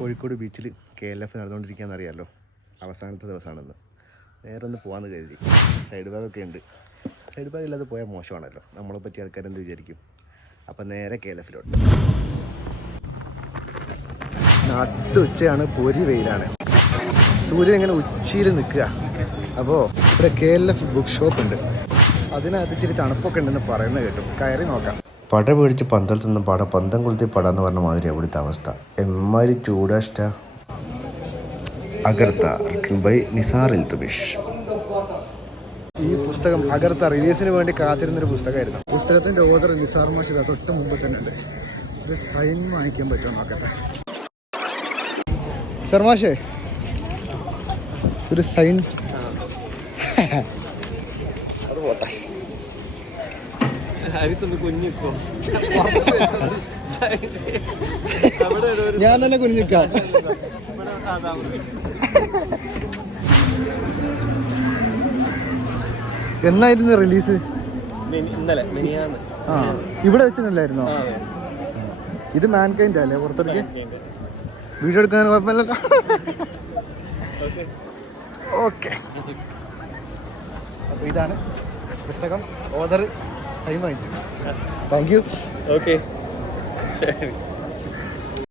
കോഴിക്കോട് ബീച്ചിൽ KLF നടന്നുകൊണ്ടിരിക്കുകയെന്ന് അറിയാമല്ലോ. അവസാനത്തെ ദിവസമാണെന്ന്. നേരെ ഒന്ന് പോകാമെന്ന് കരുതി. സൈഡ് ബാഗൊക്കെ ഉണ്ട്. സൈഡ് ബാഗ് ഇല്ലാതെ പോയാൽ മോശമാണല്ലോ, നമ്മളെ പറ്റിയ ആൾക്കാരെന്ത് വിചാരിക്കും. അപ്പം നേരെ KLFിലോട്ട്. നട്ടുച്ചയാണ്, പൊരി വെയിലാണ്, സൂര്യൻ ഇങ്ങനെ ഉച്ചയിൽ നിൽക്കുക. അപ്പോൾ ഇവിടെ KLF ബുക്ക് ഷോപ്പ് ഉണ്ട്. അതിനകത്ത് ഇച്ചിരി തണുപ്പൊക്കെ ഉണ്ടെന്ന് പറയുന്നത് കേട്ടു. കയറി നോക്കാം. പട പേടിച്ച് പന്തളത്തുനിന്ന് പട പന്തം കൊളുത്തി പടാന്ന് പറഞ്ഞ മാതിരി അവിടുത്തെ അവസ്ഥ. എമ്മാതിരി ചൂടാഷ്ട. അഗർത്ത റിട്ടൺ ബൈ നിസാർ ഇൽതുമിഷ്. ഈ പുസ്തകം അഗർത്ത റിലീസിന് വേണ്ടി കാത്തിരുന്നൊരു പുസ്തകമായിരുന്നു. പുസ്തകത്തിൻ്റെ ഓതർ നിസാർ മാഷിദ തൊട്ട് മുമ്പ് തന്നെ ഉണ്ട്. ഇത് സൈൻ വാങ്ങിക്കാൻ പറ്റുമോ നോക്കട്ടെ. സർ മാഷേ, ഒരു സൈൻ. അത് പോട്ടെ. ഞാൻ തന്നെ കുഞ്ഞിക്കാം. എന്നായിരുന്നു റിലീസ്? ഇന്നലെ. ആ, ഇവിടെ വെച്ചെന്നല്ലായിരുന്നോ? ഇത് മാൻകൈൻഡ് അല്ലേ? പുറത്തെടുക്ക് വീഡിയോ എടുക്കാൻ കുഴപ്പമില്ലല്ലോ. ഓക്കെ, അപ്പോൾ ഇതാണ് പുസ്തകം. ഓർഡർ സൈൻ വാങ്ങിച്ചു. Thank you. ഓക്കെ, ശരി.